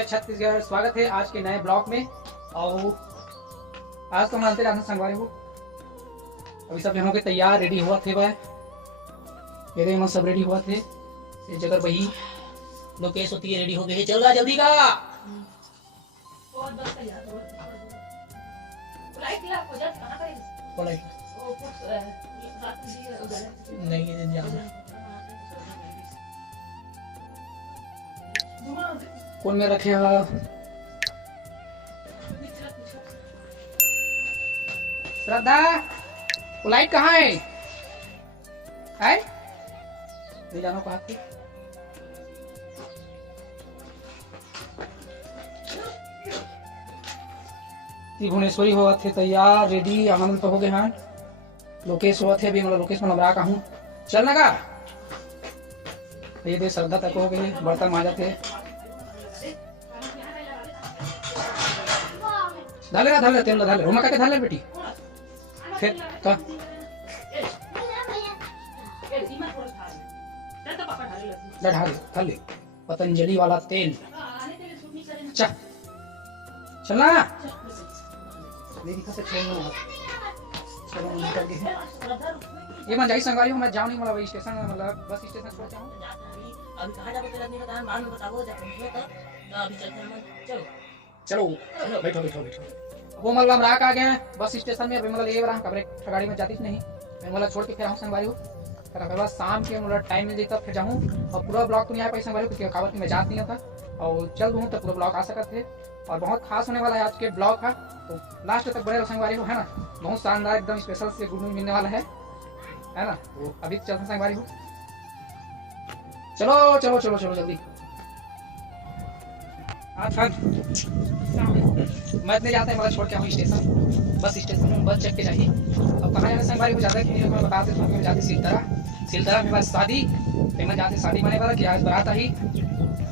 जय छत्तीसगढ़। स्वागत है आज के नए ब्लॉग में। और आज तो मानते जाना संगवारी हो, अभी सब जनों के तैयार रेडी हुआ थे वह मेरे में सब रेडी हुआ थे। इस जगह वही लोकेश होती है रेडी हो गए। चल रहा जल्दी का नहीं जाना कौन में रखे श्रद्धा, वो लाइट कहाँ है? ले जानो कहा थी। भुवनेश्वरी हुआ थे तैयार रेडी, आनंद तो हो गए हैं। लोकेश हुआ थे अभी, मतलब लोकेश में लबरा का हूँ चलना का। ये दे श्रद्धा तक हो गई, बर्तन मांजा थे। धाले तेल धाले रोमा का धाले बेटी फिर का धाले पतंजलि वाला तेल। चलना चलो निकल गए। ये मैं जाई संगवारी हूँ, मैं जाऊँ नहीं, मतलब स्टेशन मतलब बस स्टेशन छोड़ जाऊँ। अभी कहाँ जाबो तेरा नहीं बताया, बाद में बताओ जब पहुंचो तो अभी चलते हैं। चलो चलो बैठो बैठो बैठो। वो मतलब हम रात आ गए हैं बस स्टेशन में। अभी मतलब ये रहा कब्रे गाड़ी में जाती नहीं, मैं मतलब छोड़ के फिर आऊँ संगवारी हूँ। फिर अगर बस शाम के मतलब टाइम मिल जाता फिर जाऊँ। और पूरा ब्लॉग तो नहीं आ पाई संगवारी हूँ क्योंकि कावत में जात नहीं होता, और चल दूँ तो पूरा ब्लॉग आ सकते थे। और बहुत खास होने वाला है आज के ब्लॉग का, तो लास्ट तक बड़े संगवारी हो, है ना। बहुत शानदार एकदम स्पेशल से गुड न्यूज मिलने वाला है ना। तो अभी चलते संगवारी हो, चलो चलो चलो चलो जल्दी। मैं इतने जाते हैं मतलब छोड़ के आऊँ स्टेशन, बस स्टेशन में बस चेक के जाइए। अब कहाँ जाना संगवारी को ज़्यादा कि मैं बता देता हूँ। मैं जाती सिलतरा में बस शादी, फिर मैं जाते शादी माने वाला कि आज बारात आई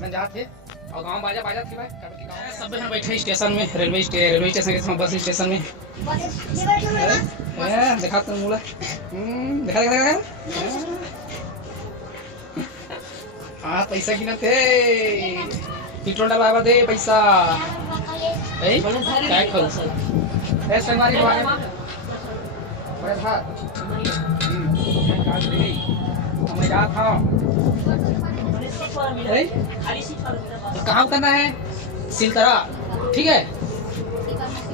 मैं जाते। और गाँव बाजा थी भाई सब यहाँ बैठे स्टेशन में, रेलवे स्टेशन के बस स्टेशन में। देखा तो मूला देखा हाँ पैसा गिना थे, पेट्रोल डलवा दे पैसा। संगवारी बड़े था मैं जा था। कहाँ उतरना है? सिलतरा, ठीक है।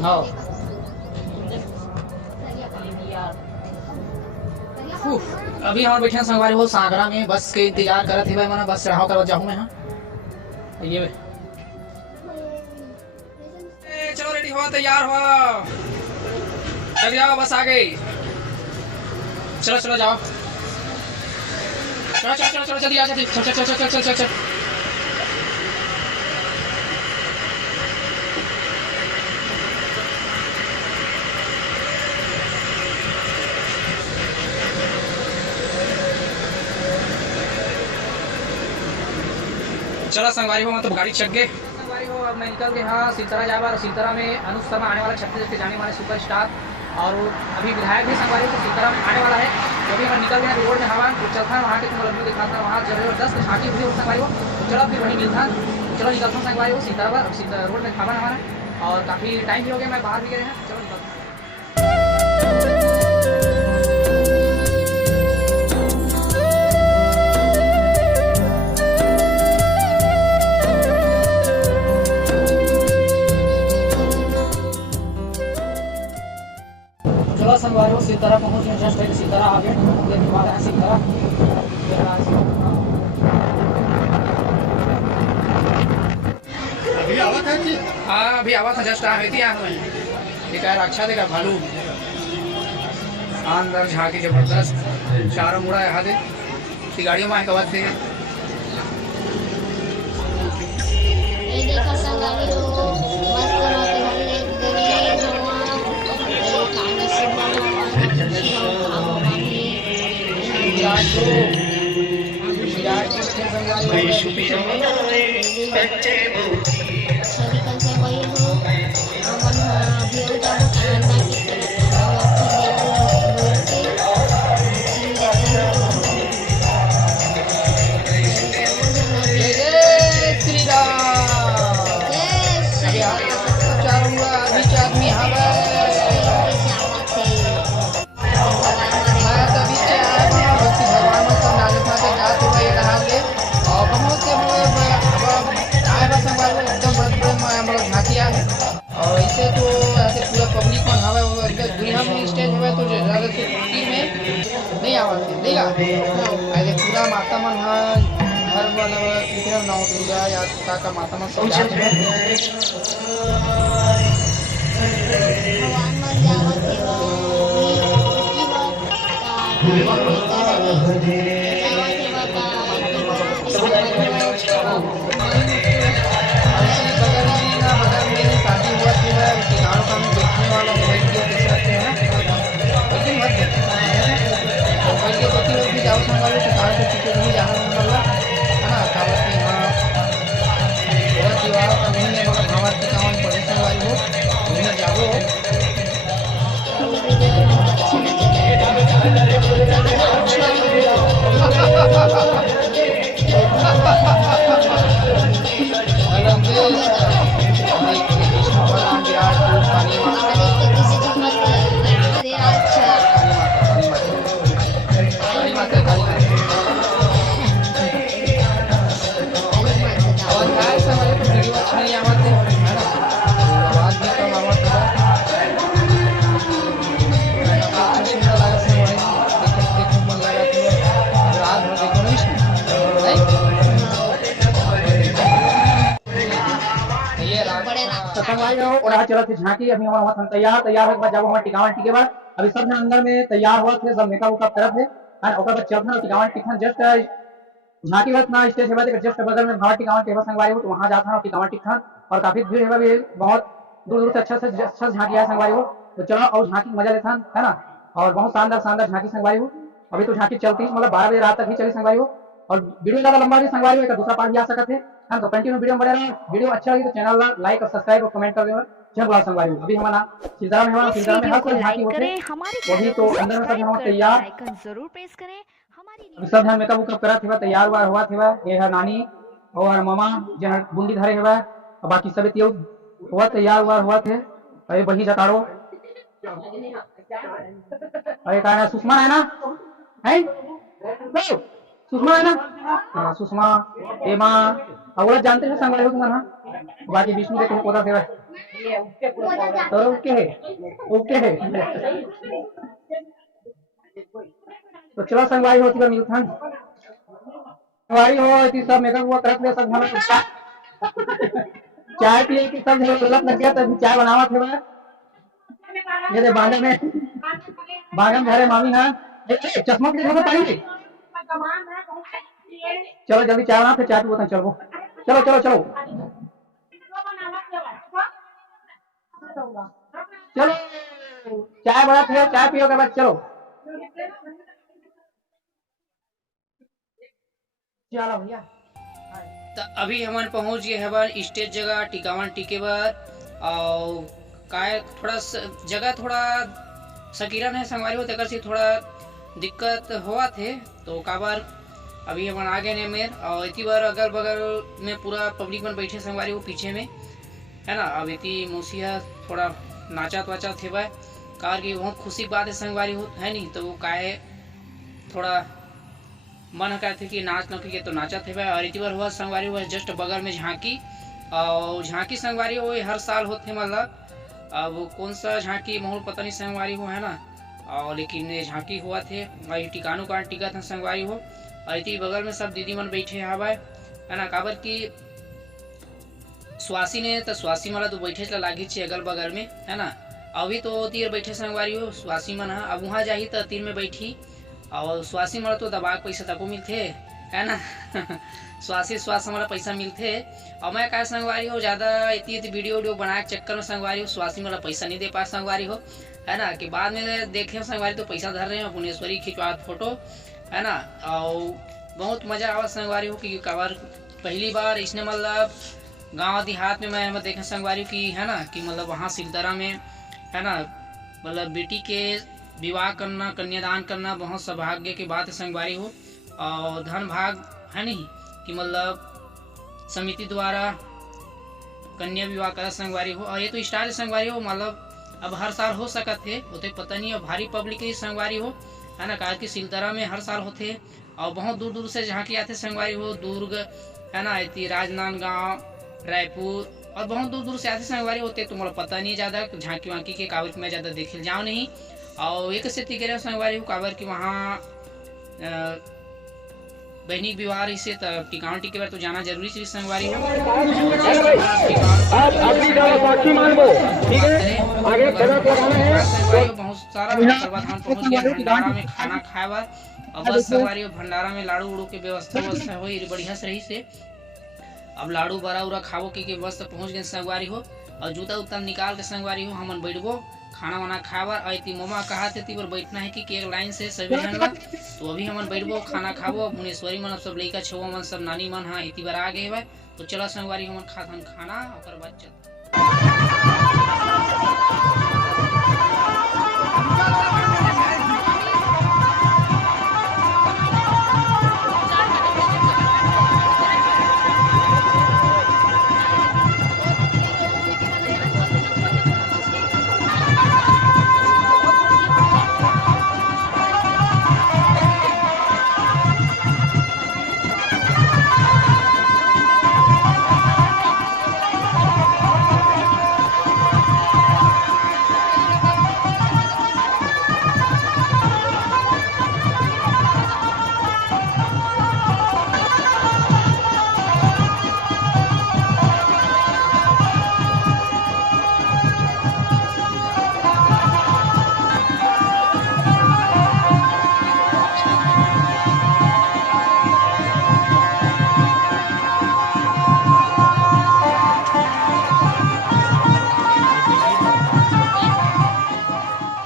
हाँ अभी हम बैठे संगवारी हो सागरा में, बस के इंतजार कर थे भाई। मैंने बस चढ़ाव कर जाऊँ मैं। हाँ ये चलो रेडी हो, तैयार हो, चल जाओ बस आ गई। चलो चलो जाओ, चलो चलो चलो चलो जल्दी आ जल्दी, चल चल चल चल चल चल चल। चलो संगवारी हो, मतलब गाड़ी चक गए संगवारी हो। अब मैं निकल गया हाँ सिलतरा जावा। और सिलतरा में अनुज शर्मा आने वाला, छत्तीसगढ़ के जाने वाले सुपरस्टार, और अभी विधायक भी संगवारी को सिलतरा में आने वाला है। तो अभी मैं निकल गया रोड में हवा तो चलता वहाँ के मतलब दिखाता वहाँ जबरदस्त झाँकी हुई संगवारी हो। तो चलो फिर वहीं मिलता, चलो निकलता हूँ संगवारी हो सीतारा रोड में खावा हमारा। और काफ़ी टाइम भी हो गया, मैं बाहर भी गए हैं। चलो निकलता हूँ। चलो संगवारी हो सिलतरा पहुँच गए, जस्ट सिलतरा आ गए। सिलतरा अभी आवा था जी? हाँ अभी आवा था, जस्ट आ रही थी। देखा अच्छा देखा भालू शानदार झाँकी जबरदस्त चारों मुड़ा यहाँ दे गाड़ियों में कवा थे। माता मन हा घर वाला कितना नौ दुर्गा या का माता मन सब जात है भगवान मन जावत हे वा जावत हे वा का बगल में ना बगल में शादी हुआ थी गाँव का में देखने वाला मोबाइल दिया देख सकते हैं लेकिन मत मोबाइल के देखी लोग भी जाओ संभालो किसान के पीछे नहीं जाना वाला है ना कावत की हाँ बहुत दीवार का नहीं है मगर भावर की कावन पढ़े संभाल हो उन्हें जाओ चला थे झांकी अभी हमारा वहाँ तैयार तैयार होके बाद जब हमारे टिकावन टिके बाद अभी सब जन अंदर में तैयार हुआ थे सब मेकअप उकअप करत थे और ओकर बाद चलथन टिकावन टिकन जस्ट झांकी बस ना स्टेज है जस्ट बगल में भाव टिकावन टेबल संगवारी हो तो वहां जाता टिकावन टिकन और काफी भीड़ है भी बहुत दूर दूर से अच्छा झांकी है संगवारी हो तो चलो और झांकी मजा लेथन है ना और बहुत शानदार शानदार झांकी संगवारी हो अभी तो झांकी चलती मतलब 12 बजे रात तक ही चली संगवारी हो और वीडियो ज्यादा लंबा नहीं संगवारी हो दूसरा पार्ट भी आ सकते हैं तो कंटिन्यू वीडियो में बने रहो वीडियो अच्छा लगी तो चैनल लाइक और सब्सक्राइब और कमेंट कर देना जय बुला संगवारी अभी हमारा सिलदारा में हर कोई झांकी होते वही तो अंदर में सब हम तैयार जरूर प्रेस करें हमारी सब हम मेकअप उकअप करा थे तैयार हुआ थे ये है नानी और मामा जहाँ बूंदी धरे हुआ और बाकी सब तियो हुआ तैयार हुआ थे अरे वही जताड़ो अरे कहा है सुषमा है ना है सुषमा है ना हाँ सुषमा एमा और जानते हैं संगवारी हो तुम्हारा बाकी विष्णु के पोता सेवा तो ओके है तो चलो संगवारी होती है मिलथन संगवारी हो सब मेकअप हुआ करत ले सब हम चाय पिए की सब गलत लग गया तभी चाय बनावा थे ये दे बागन घरे मामी ना चश्मा के देखो पानी चलो जल्दी चाय बना फिर चाय पीते चलो चलो चलो चलो चलो चाय बना थे चाय पियो के बाद चलो चलो भैया तो अभी हमारे पहुंच गए हैं स्टेज जगह टिकावन टिके बार और काय थोड़ा जगह थोड़ा सकीरन है संगवारी हो तक से थोड़ा दिक्कत हुआ थे तो काबर अभी हम आ गए मेर और इतनी बार अगल बगल में पूरा पब्लिक में बैठे संगवारी हो पीछे में है ना अब इतनी मूसिया थोड़ा नाचा वाचा थे वह कार की बहुत खुशी बात है संगवारी हो है नहीं तो वो काहे थोड़ा मन कहते कि नाच न के तो नाचा थे वह और इतनी बार हुआ संगवारी हुआ जस्ट बगल में झांकी और झांकी संगवारी हो हर साल होते मतलब अब कौन सा झांकी माहौल पता नहीं संगवारी हो है ना और लेकिन ये झांकी हुआ थे वही टिकानों का टिका था संगवारी हो और इतनी बगल में सब दीदी मन बैठे हवा है ना काबर की स्वासी ने तो स्वासी वाला तो बैठे चला लागी छे अगल बगल में है ना अभी तो तीर बैठे संगवारी हो स्वासी मन अब वहाँ जाही तो तीर में बैठी और स्वासी मन तो दबाग पैसा तको मिलते है ना स्वासी स्वास्थ्य वाला पैसा मिलते और मैं क्या संगवारी हो ज्यादा इतनी वीडियो बना के चक्कर में संगवारी हो स्वास्थ्य वाला पैसा नहीं दे पा संगवारी हो है ना कि बाद में देखे संगवारी तो पैसा धर रहे हैं भुवनेश्वरी खिंचवा फोटो है ना और बहुत मजा आवा संगवारी हो कि कवर पहली बार इसने मतलब गांव देहात में मैं देखे संगवारी की है ना कि मतलब वहाँ सिलदरा में है ना मतलब बेटी के विवाह करना कन्यादान करना बहुत सौभाग्य की बात है संगवारी हो और धन भाग है नहीं कि मतलब समिति द्वारा कन्या विवाह करा संगवारी हो और ये तो स्टार संगवारी हो मतलब अब हर साल हो सकत है होते पता नहीं अब भारी पब्लिक की संगवारी हो है ना कहा कि सिलदरा में हर साल होते और बहुत दूर दूर से जहाँ की आते संगवारी हो दुर्ग है ना इतनी राजनांदगांव रायपुर और बहुत दूर दूर से आते संगवारी होते तो मतलब पता नहीं ज़्यादा झांकी वांकी के काबर में ज़्यादा देखे जाओ नहीं और एक स्थिति कह रहे संगवारी हो काबर की वहाँ बहनी विवाह इसे टिकाण टिके बार तो जाना जरूरी चीज संगवारी हो। बहुत सारा भंडारा में खाना खाए बार और बस संगवारी भंडारा में लाड़ू उड़ू के व्यवस्था हो बढ़िया से रही से। अब लाड़ू बड़ा उड़ा खावो के बस पहुंच गए संगवारी हो और जूता उता निकाल के संगवारी हो हमन बैठबो खाना वाना खावर आई मोमा कहा थे तीबर बैठना है कि एक लाइन से सभी जन ला तो अभी हमन बैठबो खाना खाबो मुनेश्वरी मन सब लइका छुआ मन सब नानी मन हाँ इति बार आ गए बा तो चला संगवारी हमन खाथन खाना ओकर बाद चल।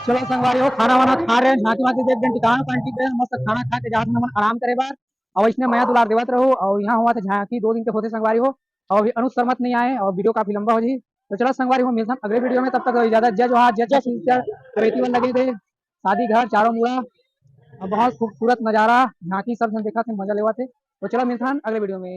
चलो संगवारी हो खाना वाना खा रहे हैं झांकी वाकी देख गए टिकाण पानी गए मस्त खाना खा के जात में हम आराम करे बार और इसने मया दुलार देवत रहो और यहाँ हुआ था झांकी 2 दिन के होते संगवारी हो और अभी अनुज शर्मत नहीं आए और वीडियो काफी लंबा हो जी तो चलो संगवारी हो मिलता अगले वीडियो में तब तक इजाजत जज वहाँ जज रेती वन लगे थे शादी घर चारों मुड़ा और बहुत खूबसूरत नजारा झांकी सब जन देखा थे मजा लेवा थे तो चलो मिलता अगले वीडियो में।